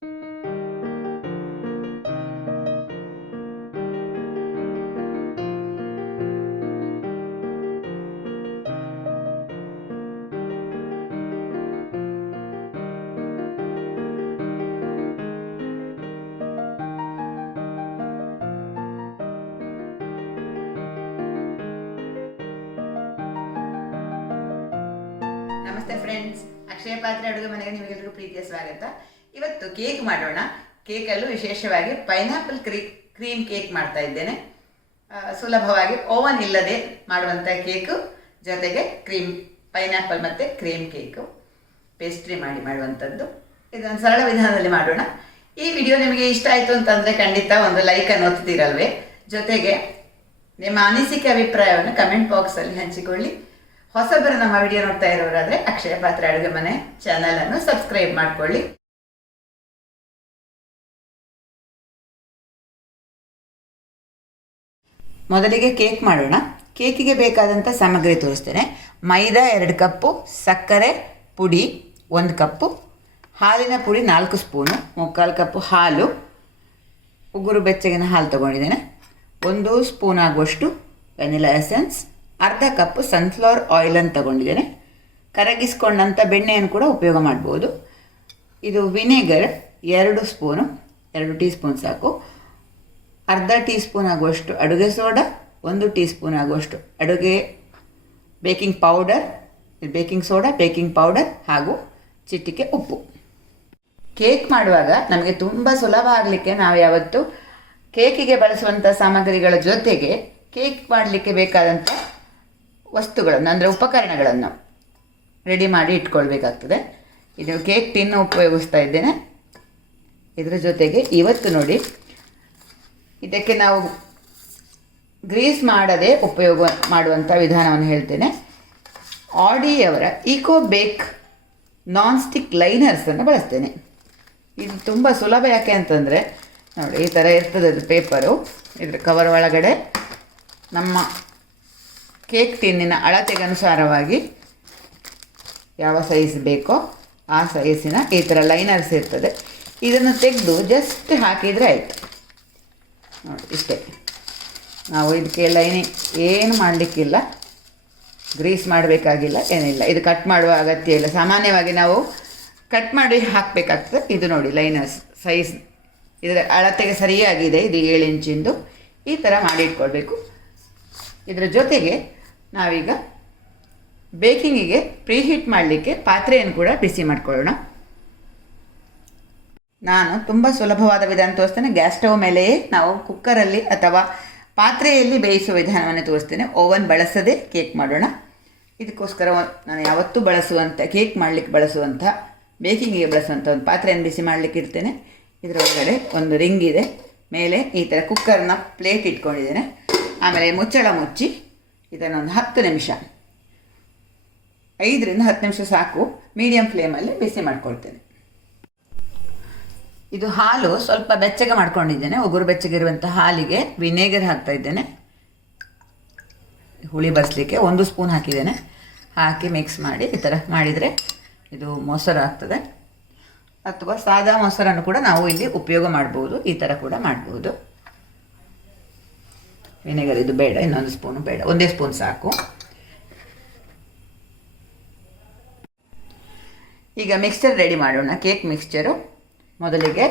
ನಮಸ್ತೆ ಫ್ರೆಂಡ್ಸ್, ಅಕ್ಷಯ ಪಾತ್ರೆ ಅಡುಗೆ ಮನೆಗೆ ನಿಮಗೆಲ್ಲರಿಗೂ ಪ್ರೀತಿಯ ಸ್ವಾಗತ. ಇವತ್ತು ಕೇಕ್ ಮಾಡೋಣ. ಕೇಕಲ್ಲೂ ವಿಶೇಷವಾಗಿ ಪೈನಾಪಲ್ ಕ್ರೀಮ್ ಕೇಕ್ ಮಾಡ್ತಾ ಇದ್ದೇನೆ. ಸುಲಭವಾಗಿ ಓವನ್ ಇಲ್ಲದೆ ಮಾಡುವಂಥ ಕೇಕು, ಜೊತೆಗೆ ಪೈನಾಪಲ್ ಮತ್ತು ಕ್ರೀಮ್ ಕೇಕು ಪೇಸ್ಟ್ರಿ ಮಾಡುವಂಥದ್ದು. ಇದೊಂದು ಸರಳ ವಿಧಾನದಲ್ಲಿ ಮಾಡೋಣ. ಈ ವಿಡಿಯೋ ನಿಮಗೆ ಇಷ್ಟ ಆಯಿತು ಅಂತಂದರೆ ಖಂಡಿತ ಒಂದು ಲೈಕನ್ನು ಒತ್ತೀರಲ್ವೇ. ಜೊತೆಗೆ ನಿಮ್ಮ ಅನಿಸಿಕೆ ಅಭಿಪ್ರಾಯವನ್ನು ಕಮೆಂಟ್ ಬಾಕ್ಸಲ್ಲಿ ಹಂಚಿಕೊಳ್ಳಿ. ಹೊಸಬರು ನಮ್ಮ ವಿಡಿಯೋ ನೋಡ್ತಾ ಇರೋರಾದರೆ ಅಕ್ಷಯ ಪಾತ್ರೆ ಅಡುಗೆ ಮನೆ ಚಾನಲನ್ನು ಸಬ್ಸ್ಕ್ರೈಬ್ ಮಾಡಿಕೊಳ್ಳಿ. ಮೊದಲಿಗೆ ಕೇಕ್ ಮಾಡೋಣ. ಕೇಕಿಗೆ ಬೇಕಾದಂಥ ಸಾಮಗ್ರಿ ತೋರಿಸ್ತೇನೆ. ಮೈದಾ 2 ಕಪ್ಪು, ಸಕ್ಕರೆ ಪುಡಿ 1 ಕಪ್ಪು, ಹಾಲಿನ ಪುಡಿ 4 ಸ್ಪೂನು, 3/4 ಕಪ್ಪು ಹಾಲು, ಉಗುರು ಬೆಚ್ಚಗಿನ ಹಾಲು ತೊಗೊಂಡಿದ್ದೇನೆ, 1 ಸ್ಪೂನ್ ಆಗುವಷ್ಟು ವೆನಿಲಾ ಎಸೆನ್ಸ್, ಅರ್ಧ ಕಪ್ಪು ಸನ್ಫ್ಲವರ್ ಆಯಿಲನ್ನು ತಗೊಂಡಿದ್ದೇನೆ. ಕರಗಿಸ್ಕೊಂಡಂಥ ಬೆಣ್ಣೆಯನ್ನು ಕೂಡ ಉಪಯೋಗ ಮಾಡ್ಬೋದು. ಇದು ವಿನೆಗರ್ 2 ಸ್ಪೂನು, 2 ಟೀ ಸ್ಪೂನ್ ಸಾಕು. ಅರ್ಧ ಟೀ ಸ್ಪೂನ್ ಆಗುವಷ್ಟು ಅಡುಗೆ ಸೋಡಾ, 1 ಟೀ ಸ್ಪೂನ್ ಆಗುವಷ್ಟು ಬೇಕಿಂಗ್ ಸೋಡಾ, ಬೇಕಿಂಗ್ ಪೌಡರ್ ಹಾಗೂ ಚಿಟಿಕೆ ಉಪ್ಪು. ಕೇಕ್ ಮಾಡುವಾಗ ನಮಗೆ ತುಂಬ ಸುಲಭ ಆಗಲಿಕ್ಕೆ ನಾವು ಯಾವತ್ತು ಕೇಕಿಗೆ ಬಳಸುವಂಥ ಸಾಮಗ್ರಿಗಳ ಜೊತೆಗೆ ಕೇಕ್ ಮಾಡಲಿಕ್ಕೆ ಬೇಕಾದಂಥ ವಸ್ತುಗಳನ್ನು ಅಂದರೆ ಉಪಕರಣಗಳನ್ನು ರೆಡಿ ಮಾಡಿ ಇಟ್ಕೊಳ್ಬೇಕಾಗ್ತದೆ. ಇದು ಕೇಕ್ ಟಿನ್ನು ಉಪಯೋಗಿಸ್ತಾ ಇದ್ದೇನೆ. ಇದರ ಜೊತೆಗೆ ಇವತ್ತು ನೋಡಿ, ಇದಕ್ಕೆ ನಾವು ಗ್ರೀಸ್ ಮಾಡದೆ ಉಪಯೋಗ ಮಾಡುವಂಥ ವಿಧಾನವನ್ನು ಹೇಳ್ತೇನೆ. ಆಡಿಯವರ ಈಕೋ ಬೇಕ್ ನಾನ್ ಸ್ಟಿಕ್ ಲೈನರ್ಸನ್ನು ಬಳಸ್ತೇನೆ. ಇದು ತುಂಬ ಸುಲಭ. ಯಾಕೆ ಅಂತಂದರೆ ನೋಡಿ, ಈ ಥರ ಇರ್ತದೆ ಅದು ಪೇಪರು. ಇದರ ಕವರ್ ಒಳಗಡೆ ನಮ್ಮ ಕೇಕ್ ಟಿನ್ನಿನ ಅಳತೆಗನುಸಾರವಾಗಿ ಯಾವ ಸೈಜ್ ಬೇಕೋ ಆ ಸೈಜಿನ ಈ ಥರ ಲೈನರ್ಸ್ ಇರ್ತದೆ. ಇದನ್ನು ತೆಗೆದು ಜಸ್ಟ್ ಹಾಕಿದರೆ ಆಯಿತು. ನೋಡಿ, ಇಷ್ಟೇ. ನಾವು ಇದಕ್ಕೆ ಲೈನಿಂಗ್ ಏನು ಮಾಡಲಿಕ್ಕಿಲ್ಲ, ಗ್ರೀಸ್ ಮಾಡಬೇಕಾಗಿಲ್ಲ, ಏನಿಲ್ಲ. ಇದು ಕಟ್ ಮಾಡುವ ಅಗತ್ಯ ಇಲ್ಲ. ಸಾಮಾನ್ಯವಾಗಿ ನಾವು ಕಟ್ ಮಾಡಿ ಹಾಕಬೇಕಾಗ್ತದೆ. ಇದು ನೋಡಿ ಲೈನರ್ಸ್ ಸೈಜ್ ಇದರ ಅಳತೆಗೆ ಸರಿಯಾಗಿದೆ. ಇದು 7 ಇಂಚಿಂದು. ಈ ಥರ ಮಾಡಿ ಇಟ್ಕೊಳ್ಬೇಕು. ಇದರ ಜೊತೆಗೆ ನಾವೀಗ ಬೇಕಿಂಗಿಗೆ ಪ್ರೀಹೀಟ್ ಮಾಡಲಿಕ್ಕೆ ಪಾತ್ರೆಯನ್ನು ಕೂಡ ಬಿಸಿ ಮಾಡ್ಕೊಳ್ಳೋಣ. ನಾನು ತುಂಬ ಸುಲಭವಾದ ವಿಧಾನ ತೋರಿಸ್ತೇನೆ. ಗ್ಯಾಸ್ ಸ್ಟವ್ ಮೇಲೆಯೇ ನಾವು ಕುಕ್ಕರಲ್ಲಿ ಅಥವಾ ಪಾತ್ರೆಯಲ್ಲಿ ಬೇಯಿಸುವ ವಿಧಾನವನ್ನು ತೋರಿಸ್ತೇನೆ. ಓವನ್ ಬಳಸದೆ ಕೇಕ್ ಮಾಡೋಣ. ಇದಕ್ಕೋಸ್ಕರ ನಾನು ಯಾವತ್ತೂ ಬಳಸುವಂಥ ಕೇಕ್ ಮಾಡಲಿಕ್ಕೆ ಬಳಸುವಂಥ ಬೇಕಿಂಗಿಗೆ ಬಳಸುವಂಥ ಒಂದು ಪಾತ್ರೆಯನ್ನು ಬಿಸಿ ಮಾಡಲಿಕ್ಕೆ ಇಡ್ತೇನೆ. ಇದರೊಳಗಡೆ ಒಂದು ರಿಂಗ್ ಇದೆ. ಮೇಲೆ ಈ ಥರ ಕುಕ್ಕರ್ನ ಪ್ಲೇಟ್ ಇಟ್ಕೊಂಡಿದ್ದೇನೆ. ಆಮೇಲೆ ಮುಚ್ಚಳ ಮುಚ್ಚಿ ಇದನ್ನೊಂದು 10 ನಿಮಿಷ, 5 ರಿಂದ 10 ನಿಮಿಷ ಸಾಕು, ಮೀಡಿಯಂ ಫ್ಲೇಮಲ್ಲಿ ಬಿಸಿ ಮಾಡ್ಕೊಳ್ತೇನೆ. ಇದು ಹಾಲು ಸ್ವಲ್ಪ ಬೆಚ್ಚಗೆ ಮಾಡ್ಕೊಂಡಿದ್ದೇನೆ. ಉಗುರು ಬೆಚ್ಚಗಿರುವಂಥ ಹಾಲಿಗೆ ವಿನೆಗರ್ ಹಾಕ್ತಾ ಇದ್ದೇನೆ. ಹುಳಿ ಬರೆಸಲಿಕ್ಕೆ 1 ಸ್ಪೂನ್ ಹಾಕಿದ್ದೇನೆ. ಹಾಕಿ ಮಿಕ್ಸ್ ಮಾಡಿ ಈ ಥರ ಮಾಡಿದರೆ ಇದು ಮೊಸರು ಆಗ್ತದೆ. ಅಥವಾ ಸಾದಾ ಮೊಸರನ್ನು ಕೂಡ ನಾವು ಇಲ್ಲಿ ಉಪಯೋಗ ಮಾಡ್ಬೋದು. ಈ ಥರ ಕೂಡ ಮಾಡ್ಬೋದು. ವಿನೆಗರ್ ಇದು ಬೇಡ, 1 ಸ್ಪೂನು ಬೇಡ, 1 ಸ್ಪೂನ್ ಸಾಕು. ಈಗ ಮಿಕ್ಸ್ಚರ್ ರೆಡಿ ಮಾಡೋಣ. ಕೇಕ್ ಮಿಕ್ಸ್ಚರು ಮೊದಲಿಗೆ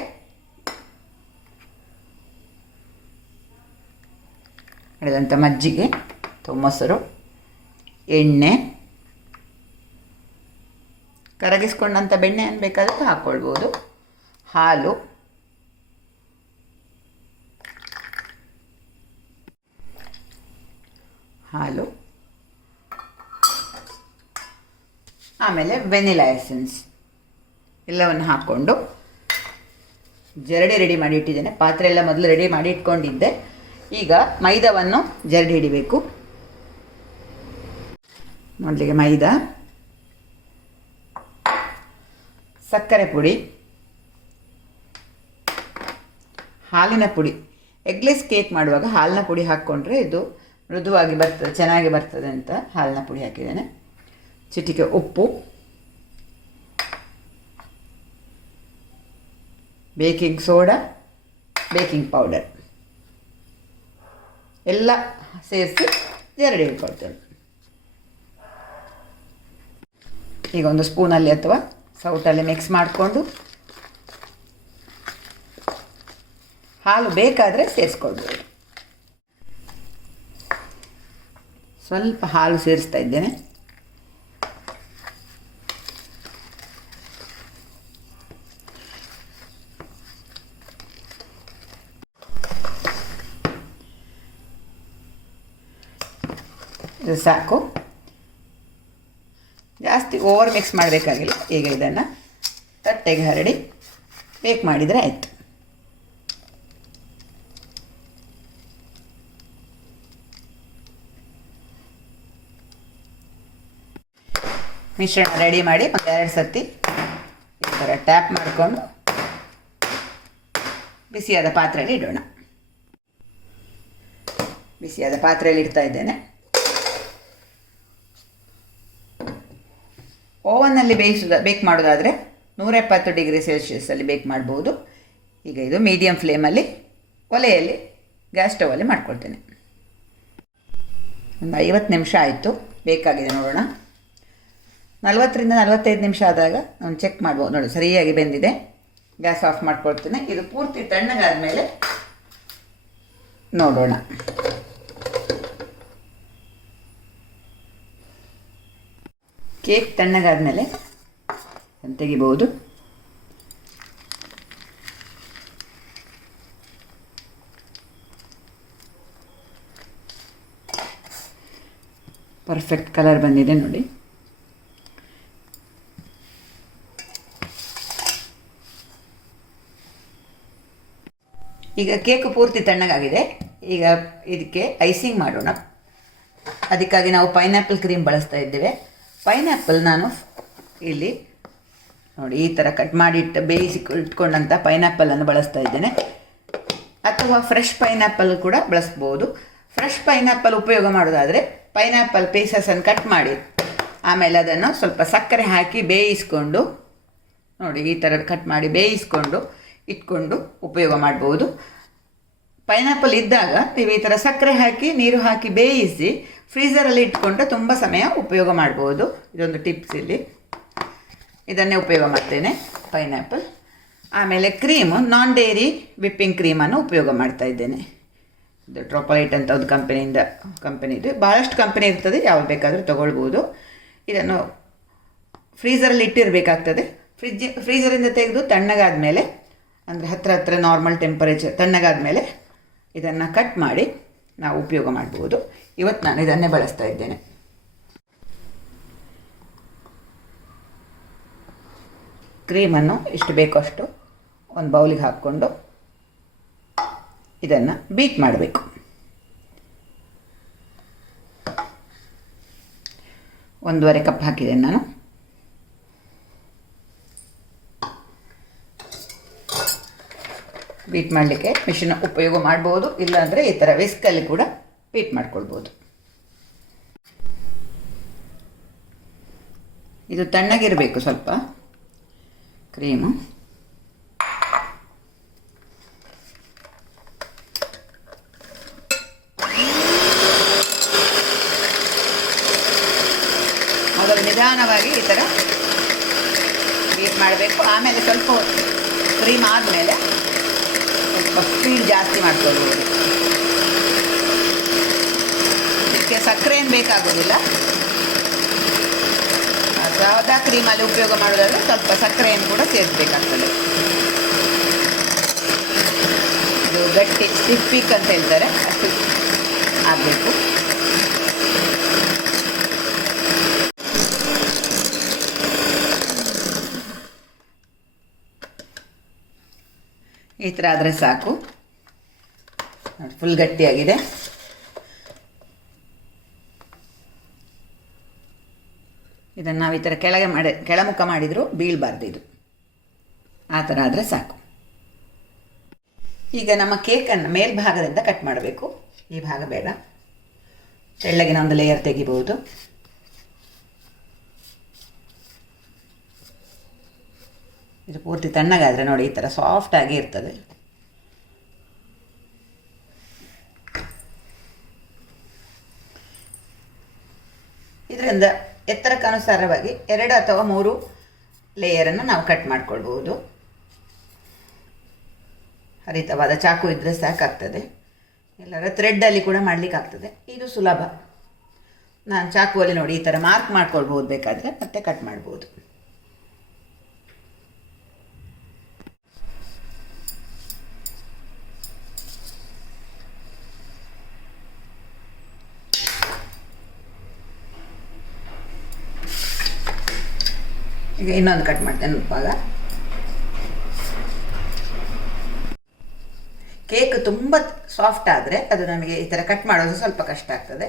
ಮಾಡಿದಂಥ ಮಜ್ಜಿಗೆ ಅಥವಾ ಮೊಸರು, ಎಣ್ಣೆ, ಕರಗಿಸ್ಕೊಂಡಂಥ ಬೆಣ್ಣೆಯನ್ನು ಬೇಕಾದರೆ ಹಾಕ್ಕೊಳ್ಬೋದು, ಹಾಲು, ಆಮೇಲೆ ವೆನಿಲಾ ಎಸೆನ್ಸ್ ಎಲ್ಲವನ್ನು ಹಾಕ್ಕೊಂಡು ಜರಡಿ ರೆಡಿ ಮಾಡಿ ಇಟ್ಟಿದ್ದೇನೆ. ಪಾತ್ರೆ ಎಲ್ಲ ಮೊದಲು ರೆಡಿ ಮಾಡಿ ಇಟ್ಕೊಂಡಿದ್ದೆ. ಈಗ ಮೈದಾವನ್ನು ಜರಡಿ ಹಿಡಿಬೇಕು. ಮೊದಲಿಗೆ ಮೈದಾ, ಸಕ್ಕರೆ ಪುಡಿ, ಹಾಲಿನ ಪುಡಿ. ಎಗ್ಲೆಸ್ ಕೇಕ್ ಮಾಡುವಾಗ ಹಾಲಿನ ಪುಡಿ ಹಾಕ್ಕೊಂಡ್ರೆ ಇದು ಮೃದುವಾಗಿ ಬರ್ತದೆ, ಚೆನ್ನಾಗಿ ಬರ್ತದೆ ಅಂತ ಹಾಲಿನ ಪುಡಿ ಹಾಕಿದ್ದೇನೆ. ಚಿಟಿಕೆ ಉಪ್ಪು, ಬೇಕಿಂಗ್ ಸೋಡಾ, ಬೇಕಿಂಗ್ ಪೌಡರ್ ಎಲ್ಲ ಸೇರಿಸಿ ಜರಡಿ ಇಟ್ಕೊಳ್ತೇನೆ. ಈಗ ಒಂದು ಸ್ಪೂನಲ್ಲಿ ಅಥವಾ ಸೌಟಲ್ಲಿ ಮಿಕ್ಸ್ ಮಾಡಿಕೊಂಡು ಹಾಲು ಬೇಕಾದರೆ ಸೇರಿಸ್ಕೊಳ್ಬೋದು. ಸ್ವಲ್ಪ ಹಾಲು ಸೇರಿಸ್ತಾ ಇದ್ದೇನೆ. ಇದು ಸಾಕು, ಜಾಸ್ತಿ ಓವರ್ ಮಿಕ್ಸ್ ಮಾಡಬೇಕಾಗಿಲ್ಲ. ಈಗ ಇದನ್ನು ತಟ್ಟೆಗೆ ಹರಡಿ ಬೇಕ್ ಮಾಡಿದರೆ ಆಯಿತು. ಮಿಶ್ರಣ ರೆಡಿ ಮಾಡಿ ಒಂದು 2 ಸರ್ತಿ ಈ ಥರ ಟ್ಯಾಪ್ ಮಾಡಿಕೊಂಡು ಬಿಸಿಯಾದ ಪಾತ್ರೆಯಲ್ಲಿ ಇಡೋಣ. ಬಿಸಿಯಾದ ಪಾತ್ರೆಯಲ್ಲಿ ಇಡ್ತಾ ಇದ್ದೇನೆ. ಓವನ್ನಲ್ಲಿ ಬೇಕ್ ಮಾಡೋದಾದರೆ 170 ಡಿಗ್ರಿ ಸೆಲ್ಸಿಯಸ್ಸಲ್ಲಿ ಬೇಕ್ ಮಾಡ್ಬೋದು. ಈಗ ಇದು ಮೀಡಿಯಮ್ ಫ್ಲೇಮಲ್ಲಿ ಒಲೆಯಲ್ಲಿ ಗ್ಯಾಸ್ ಸ್ಟವಲ್ಲಿ ಮಾಡ್ಕೊಳ್ತೇನೆ. ಒಂದು 50 ನಿಮಿಷ ಆಯಿತು, ಬೇಕಾಗಿದೆ ನೋಡೋಣ. 40ರಿಂದ 45 ನಿಮಿಷ ಆದಾಗ ನಾನು ಚೆಕ್ ಮಾಡ್ಬೋದು. ನೋಡಿ, ಸರಿಯಾಗಿ ಬೆಂದಿದೆ. ಗ್ಯಾಸ್ ಆಫ್ ಮಾಡ್ಕೊಳ್ತೇನೆ. ಇದು ಪೂರ್ತಿ ತಣ್ಣಗಾದ ಮೇಲೆ ನೋಡೋಣ. ಕೇಕ್ ತಣ್ಣಗಾದ ಮೇಲೆ ತೆಗಿಬೋದು. ಪರ್ಫೆಕ್ಟ್ ಕಲರ್ ಬಂದಿದೆ ನೋಡಿ. ಈಗ ಕೇಕು ಪೂರ್ತಿ ತಣ್ಣಗಾಗಿದೆ. ಈಗ ಇದಕ್ಕೆ ಐಸಿಂಗ್ ಮಾಡೋಣ. ಅದಕ್ಕಾಗಿ ನಾವು ಪೈನಾಪಲ್ ಕ್ರೀಮ್ ಬಳಸ್ತಾ ಇದ್ದೇವೆ. ಪೈನಾಪಲ್ ನಾನು ಇಲ್ಲಿ ನೋಡಿ ಈ ಥರ ಕಟ್ ಮಾಡಿ ಇಟ್ಕೊಂಡಂಥ ಪೈನಾಪಲನ್ನು ಬಳಸ್ತಾ ಇದ್ದೇನೆ. ಅಥವಾ ಫ್ರೆಶ್ ಪೈನಾಪಲ್ ಕೂಡ ಬಳಸ್ಬೋದು. ಫ್ರೆಶ್ ಪೈನಾಪಲ್ ಉಪಯೋಗ ಮಾಡೋದಾದರೆ ಪೈನಾಪಲ್ ಪೀಸಸನ್ನು ಕಟ್ ಮಾಡಿ ಆಮೇಲೆ ಅದನ್ನು ಸ್ವಲ್ಪ ಸಕ್ಕರೆ ಹಾಕಿ ಬೇಯಿಸ್ಕೊಂಡು ನೋಡಿ ಈ ಥರ ಕಟ್ ಮಾಡಿ ಬೇಯಿಸ್ಕೊಂಡು ಇಟ್ಕೊಂಡು ಉಪಯೋಗ ಮಾಡ್ಬೋದು. ಪೈನಾಪಲ್ ಇದ್ದಾಗ ನೀವು ಈ ಥರ ಸಕ್ಕರೆ ಹಾಕಿ ನೀರು ಹಾಕಿ ಬೇಯಿಸಿ ಫ್ರೀಝರಲ್ಲಿ ಇಟ್ಕೊಂಡ್ರೆ ತುಂಬ ಸಮಯ ಉಪಯೋಗ ಮಾಡ್ಬೋದು. ಇದೊಂದು ಟಿಪ್ಸ್ ಇಲ್ಲಿ. ಇದನ್ನೇ ಉಪಯೋಗ ಮಾಡ್ತೇನೆ, ಪೈನಾಪಲ್. ಆಮೇಲೆ ಕ್ರೀಮು ನಾನ್ ಡೈರಿ ವಿಪ್ಪಿಂಗ್ ಕ್ರೀಮನ್ನು ಉಪಯೋಗ ಮಾಡ್ತಾ ಇದ್ದೇನೆ. ಇದು ಟ್ರೋpolite ಅಂತ ಒಂದು ಕಂಪನಿದು. ಭಾಳಷ್ಟು ಕಂಪನಿ ಇರ್ತದೆ, ಯಾವ್ದು ಬೇಕಾದರೂ ತೊಗೊಳ್ಬೋದು. ಇದನ್ನು ಫ್ರೀಝರಲ್ಲಿ ಇಟ್ಟಿರಬೇಕಾಗ್ತದೆ. ಫ್ರೀಝರಿಂದ ತೆಗೆದು ತಣ್ಣಗಾದ ಮೇಲೆ ಅಂದರೆ ಹತ್ತಿರ ನಾರ್ಮಲ್ ಟೆಂಪರೇಚರ್ ತಣ್ಣಗಾದ ಮೇಲೆ ಇದನ್ನು ಕಟ್ ಮಾಡಿ ನಾವು ಉಪಯೋಗ ಮಾಡ್ಬೋದು. ಇವತ್ತು ನಾನು ಇದನ್ನೇ ಬಳಸ್ತಾ ಇದ್ದೇನೆ. ಕ್ರೀಮನ್ನು ಎಷ್ಟು ಬೇಕೋ ಅಷ್ಟು ಒಂದು ಬೌಲಿಗೆ ಹಾಕ್ಕೊಂಡು ಇದನ್ನು ಬೀಟ್ ಮಾಡಬೇಕು. 1.5 ಕಪ್ ಹಾಕಿದ್ದೇನೆ ನಾನು. ಬೀಟ್ ಮಾಡಲಿಕ್ಕೆ ಮಿಷಿನ್ ಉಪಯೋಗ ಮಾಡ್ಬೋದು, ಇಲ್ಲಾಂದರೆ ಈ ಥರ ವಿಸ್ಕಲ್ಲಿ ಕೂಡ ಬೀಟ್ ಮಾಡ್ಕೊಳ್ಬೋದು. ಇದು ತಣ್ಣಗಿರಬೇಕು ಸ್ವಲ್ಪ ಕ್ರೀಮು. ಮೊದಲು ನಿಧಾನವಾಗಿ ಈ ಥರ ಬೀಟ್ ಮಾಡಬೇಕು. ಆಮೇಲೆ ಸ್ವಲ್ಪ ಕ್ರೀಮ್ ಆದಮೇಲೆ ಸ್ವಲ್ಪ ಸ್ಪೀಡ್ ಜಾಸ್ತಿ ಮಾಡ್ಕೊಳ್ಬೋದು. ಇದಕ್ಕೆ ಸಕ್ಕರೆ ಏನು ಬೇಕಾಗೋದಿಲ್ಲ. ಸಾದಾ ಕ್ರೀಮಲ್ಲಿ ಉಪಯೋಗ ಮಾಡೋದಾದರೆ ಸ್ವಲ್ಪ ಸಕ್ಕರೆಯನ್ನು ಕೂಡ ಸೇರಿಸಬೇಕಾಗ್ತದೆ. ಇದು ಗಟ್ಟಿ ಸ್ಟಿಫಿಕ್ ಅಂತ ಹೇಳ್ತಾರೆ, ಅಷ್ಟು ಆಗಬೇಕು. ಈ ಥರ ಆದರೆ ಸಾಕು. ಫುಲ್ ಗಟ್ಟಿಯಾಗಿದೆ. ಇದನ್ನು ನಾವು ಈ ಥರ ಕೆಳಮುಖ ಮಾಡಿದರೂ ಬೀಳಬಾರ್ದು. ಇದು ಆ ಥರ ಆದರೆ ಸಾಕು. ಈಗ ನಮ್ಮ ಕೇಕನ್ನು ಮೇಲ್ಭಾಗದಿಂದ ಕಟ್ ಮಾಡಬೇಕು. ಈ ಭಾಗ ಬೇಡ, ತೆಳ್ಳಗಿನ ಒಂದು ಲೇಯರ್ ತೆಗಿಬಹುದು. ಇದು ಪೂರ್ತಿ ತಣ್ಣಗಾದರೆ ನೋಡಿ ಈ ಥರ ಸಾಫ್ಟಾಗಿ ಇರ್ತದೆ. ಇದರಿಂದ ಎತ್ತರಕ್ಕನುಸಾರವಾಗಿ 2 ಅಥವಾ 3 ಲೇಯರನ್ನು ನಾವು ಕಟ್ ಮಾಡ್ಕೊಳ್ಬೋದು. ಹರಿತವಾದ ಚಾಕು ಇದ್ದರೆ ಸಾಕಾಗ್ತದೆ, ಎಲ್ಲರ ಥ್ರೆಡ್ಡಲ್ಲಿ ಕೂಡ ಮಾಡಲಿಕ್ಕಾಗ್ತದೆ. ಇದು ಸುಲಭ. ನಾನು ಚಾಕುವಲ್ಲಿ ನೋಡಿ ಈ ಥರ ಮಾರ್ಕ್ ಮಾಡ್ಕೊಳ್ಬೋದು, ಬೇಕಾದರೆ ಮತ್ತೆ ಕಟ್ ಮಾಡ್ಬೋದು. ಈಗ ಇನ್ನೊಂದು ಕಟ್ ಮಾಡ್ತೇನೆ ಭಾಗ. ಕೇಕ್ ತುಂಬ ಸಾಫ್ಟ್ ಆದರೆ ಅದು ನಮಗೆ ಈ ಥರ ಕಟ್ ಮಾಡೋದು ಸ್ವಲ್ಪ ಕಷ್ಟ ಆಗ್ತದೆ.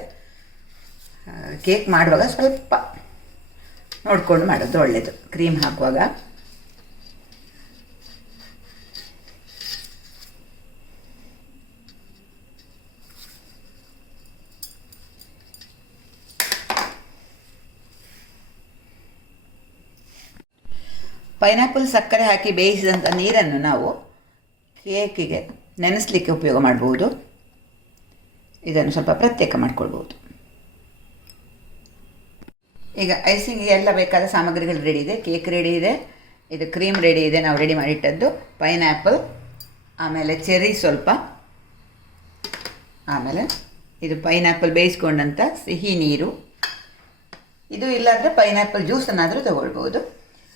ಕೇಕ್ ಮಾಡುವಾಗ ಸ್ವಲ್ಪ ನೋಡಿಕೊಂಡು ಮಾಡೋದು ಒಳ್ಳೆಯದು. ಕ್ರೀಮ್ ಹಾಕುವಾಗ ಪೈನಾಪಲ್ ಸಕ್ಕರೆ ಹಾಕಿ ಬೇಯಿಸಿದಂಥ ನೀರನ್ನು ನಾವು ಕೇಕಿಗೆ ನೆನೆಸಲಿಕ್ಕೆ ಉಪಯೋಗ ಮಾಡ್ಬೋದು. ಇದನ್ನು ಸ್ವಲ್ಪ ಪ್ರತ್ಯೇಕ ಮಾಡ್ಕೊಳ್ಬೋದು. ಈಗ ಐಸಿಂಗಿಗೆ ಎಲ್ಲ ಬೇಕಾದ ಸಾಮಗ್ರಿಗಳು ರೆಡಿ ಇದೆ. ಕೇಕ್ ರೆಡಿ ಇದೆ, ಇದು ಕ್ರೀಮ್ ರೆಡಿ ಇದೆ, ನಾವು ರೆಡಿ ಮಾಡಿಟ್ಟದ್ದು. ಪೈನಾಪಲ್, ಆಮೇಲೆ ಚೆರ್ರಿ ಸ್ವಲ್ಪ, ಆಮೇಲೆ ಇದು ಪೈನಾಪಲ್ ಬೇಯಿಸ್ಕೊಂಡಂಥ ಸಿಹಿ ನೀರು. ಇದು ಇಲ್ಲಾಂದರೆ ಪೈನಾಪಲ್ ಜ್ಯೂಸನ್ನಾದರೂ ತೊಗೊಳ್ಬೋದು.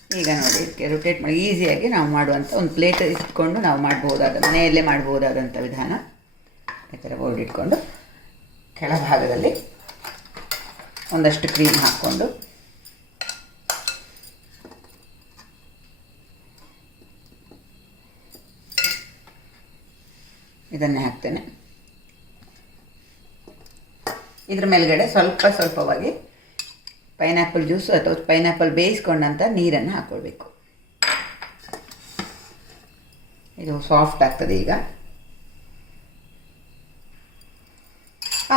ಈಗ ನೋಡಿ ಇದಕ್ಕೆ ರೊಟೇಟ್ ಮಾಡಿ ಈಸಿಯಾಗಿ ನಾವು ಮಾಡುವಂಥ ಒಂದು ಪ್ಲೇಟ್ ಇಟ್ಕೊಂಡು ನಾವು ಮಾಡ್ಬೋದಾದ, ಮನೆಯಲ್ಲೇ ಮಾಡ್ಬೋದಾದಂಥ ವಿಧಾನ. ಈ ಥರ ಬೋರ್ಡ್ ಇಟ್ಕೊಂಡು ಕೆಳಭಾಗದಲ್ಲಿ ಒಂದಷ್ಟು ಕ್ರೀಮ್ ಹಾಕ್ಕೊಂಡು ಇದನ್ನೇ ಹಾಕ್ತೇನೆ. ಇದ್ರ ಮೇಲ್ಗಡೆ ಸ್ವಲ್ಪ ಸ್ವಲ್ಪವಾಗಿ ಪೈನಾಪಲ್ ಜ್ಯೂಸು ಅಥವಾ ಪೈನಾಪಲ್ ಬೇಯಿಸ್ಕೊಂಡಂಥ ನೀರನ್ನು ಹಾಕ್ಕೊಳ್ಬೇಕು. ಇದು ಸಾಫ್ಟ್ ಆಗ್ತದೆ ಈಗ.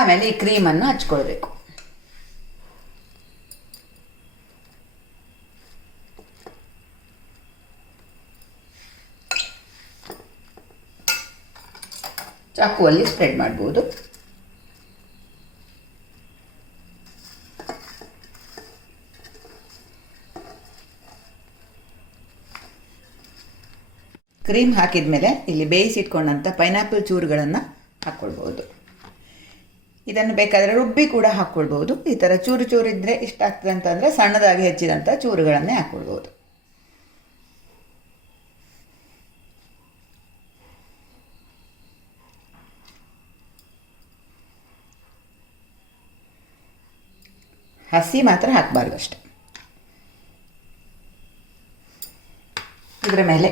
ಆಮೇಲೆ ಈ ಕ್ರೀಮನ್ನು ಹಚ್ಕೊಳ್ಬೇಕು. ಚಾಕುವಲ್ಲಿ ಸ್ಪ್ರೆಡ್ ಮಾಡ್ಬೋದು. ಕ್ರೀಮ್ ಹಾಕಿದ ಮೇಲೆ ಇಲ್ಲಿ ಬೇಯಿಸಿಟ್ಕೊಂಡಂಥ ಪೈನಾಪಲ್ ಚೂರುಗಳನ್ನು ಹಾಕ್ಕೊಳ್ಬೋದು. ಇದನ್ನು ಬೇಕಾದರೆ ರುಬ್ಬಿ ಕೂಡ ಹಾಕ್ಕೊಳ್ಬೋದು. ಈ ಥರ ಚೂರು ಚೂರು ಇದ್ದರೆ ಇಷ್ಟ ಆಗ್ತದೆ ಅಂತಂದರೆ ಸಣ್ಣದಾಗಿ ಹೆಚ್ಚಿದಂಥ ಚೂರುಗಳನ್ನೇ ಹಾಕ್ಕೊಳ್ಬೋದು. ಹಸಿ ಮಾತ್ರ ಹಾಕಬಾರ್ದು ಅಷ್ಟೆ. ಇದರ ಮೇಲೆ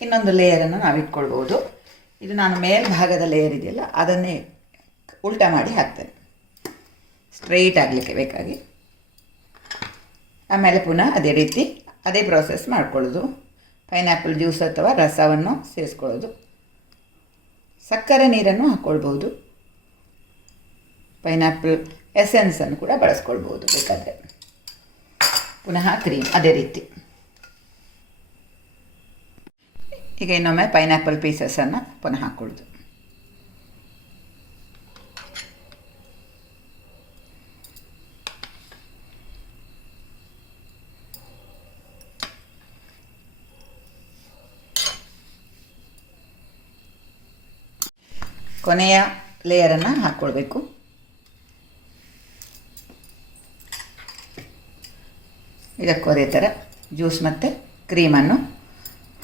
ಇನ್ನೊಂದು ಲೇಯರನ್ನು ನಾವು ಇಟ್ಕೊಳ್ಬೋದು. ಇದು ನಾನು ಮೇಲ್ಭಾಗದ ಲೇಯರ್ ಇದೆಯಲ್ಲ ಅದನ್ನೇ ಉಲ್ಟಾ ಮಾಡಿ ಹಾಕ್ತೇನೆ, ಸ್ಟ್ರೈಟ್ ಆಗಲಿಕ್ಕೆ ಬೇಕಾಗಿ. ಆಮೇಲೆ ಪುನಃ ಅದೇ ರೀತಿ ಅದೇ ಪ್ರೋಸೆಸ್ ಮಾಡ್ಕೊಳ್ಳೋದು. ಪೈನಾಪಲ್ ಜ್ಯೂಸ್ ಅಥವಾ ರಸವನ್ನು ಸೇರಿಸ್ಕೊಳ್ಳೋದು. ಸಕ್ಕರೆ ನೀರನ್ನು ಹಾಕ್ಕೊಳ್ಬೋದು. ಪೈನಾಪಲ್ ಎಸೆನ್ಸನ್ನು ಕೂಡ ಬಳಸ್ಕೊಳ್ಬೋದು ಬೇಕಾದರೆ. ಪುನಃ ಕ್ರೀಮ್ ಅದೇ ರೀತಿ. ಈಗ ಇನ್ನೊಮ್ಮೆ ಪೈನಾಪಲ್ ಪೀಸಸನ್ನು ಪುನಃ ಹಾಕ್ಕೊಳ್ಳೋದು. ಕೊನೆಯ ಲೇಯರನ್ನು ಹಾಕ್ಕೊಳ್ಬೇಕು. ಇದಕ್ಕೂ ಅದೇ ಥರ ಜ್ಯೂಸ್ ಮತ್ತು ಕ್ರೀಮನ್ನು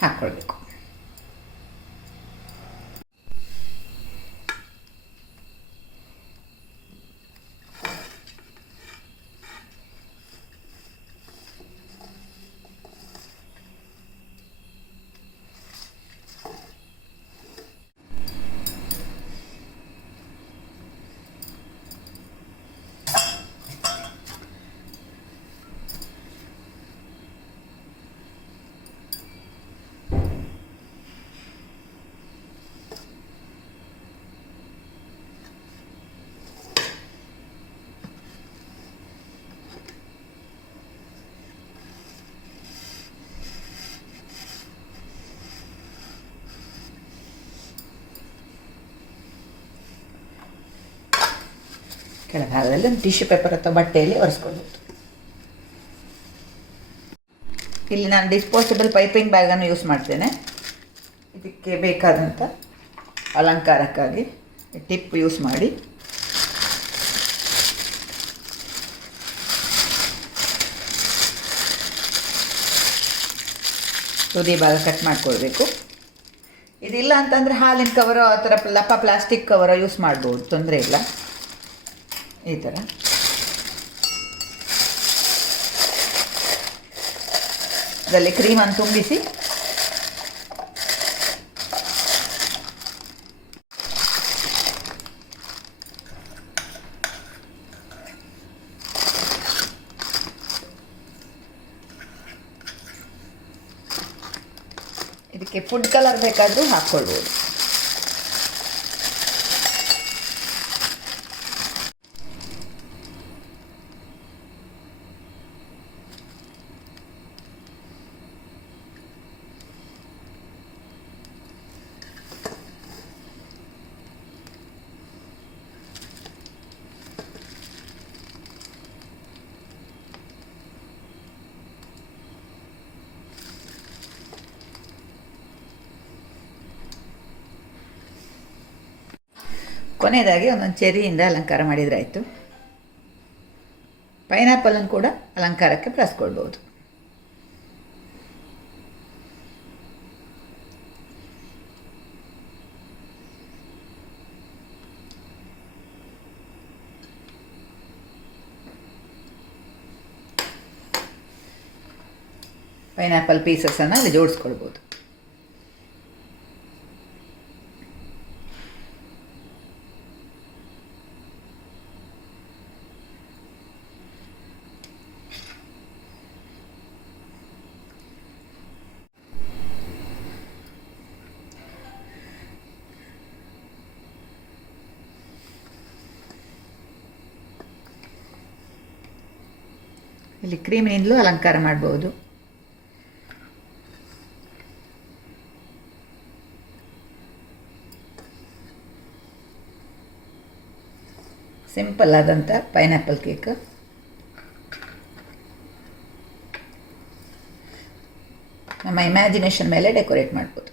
ಹಾಕ್ಕೊಳ್ಬೇಕು. ಕೆಳಭಾಗದಲ್ಲಿ ಒಂದು ಟಿಶ್ಯೂ ಪೇಪರ್ ಅಥವಾ ಬಟ್ಟೆಯಲ್ಲಿ ಒರೆಸ್ಕೊಳ್ಬೋದು. ಇಲ್ಲಿ ನಾನು ಡಿಸ್ಪೋಸಬಲ್ ಪೈಪಿಂಗ್ ಬ್ಯಾಗನ್ನು ಯೂಸ್ ಮಾಡ್ತೇನೆ. ಇದಕ್ಕೆ ಬೇಕಾದಂಥ ಅಲಂಕಾರಕ್ಕಾಗಿ ಟಿಪ್ ಯೂಸ್ ಮಾಡಿ ತುದಿ ಭಾಗ ಕಟ್ ಮಾಡ್ಕೊಳ್ಬೇಕು. ಇದಿಲ್ಲ ಅಂತಂದರೆ ಹಾಲಿನ ಕವರೋ ಆ ಥರ ಲಪ್ಪ ಪ್ಲಾಸ್ಟಿಕ್ ಕವರೋ ಯೂಸ್ ಮಾಡ್ಬೋದು, ತೊಂದರೆ ಇಲ್ಲ. ಈ ಥರ ಅದರಲ್ಲಿ ಕ್ರೀಮನ್ನು ತುಂಬಿಸಿ ಇದಕ್ಕೆ ಫುಡ್ ಕಲರ್ ಬೇಕಾದರೂ ಹಾಕ್ಕೊಳ್ಬೋದು. ಕೊನೆಯದಾಗಿ ಒಂದೊಂದು ಚೆರಿಯಿಂದ ಅಲಂಕಾರ ಮಾಡಿದ್ರಾಯಿತು. ಪೈನಾಪಲನ್ನು ಕೂಡ ಅಲಂಕಾರಕ್ಕೆ ಬಳಸ್ಕೊಳ್ಬೋದು. ಪೈನಾಪಲ್ ಪೀಸಸನ್ನು ಅಲ್ಲಿ ಜೋಡಿಸ್ಕೊಳ್ಬೋದು. ಇಲ್ಲಿ ಕ್ರೀಮಿನಿಂದಲೂ ಅಲಂಕಾರ ಮಾಡ್ಬೋದು. ಸಿಂಪಲ್ ಆದಂಥ ಪೈನಾಪಲ್ ಕೇಕ್. ನಮ್ಮ ಇಮ್ಯಾಜಿನೇಷನ್ ಮೇಲೆ ಡೆಕೋರೇಟ್ ಮಾಡ್ಬೋದು.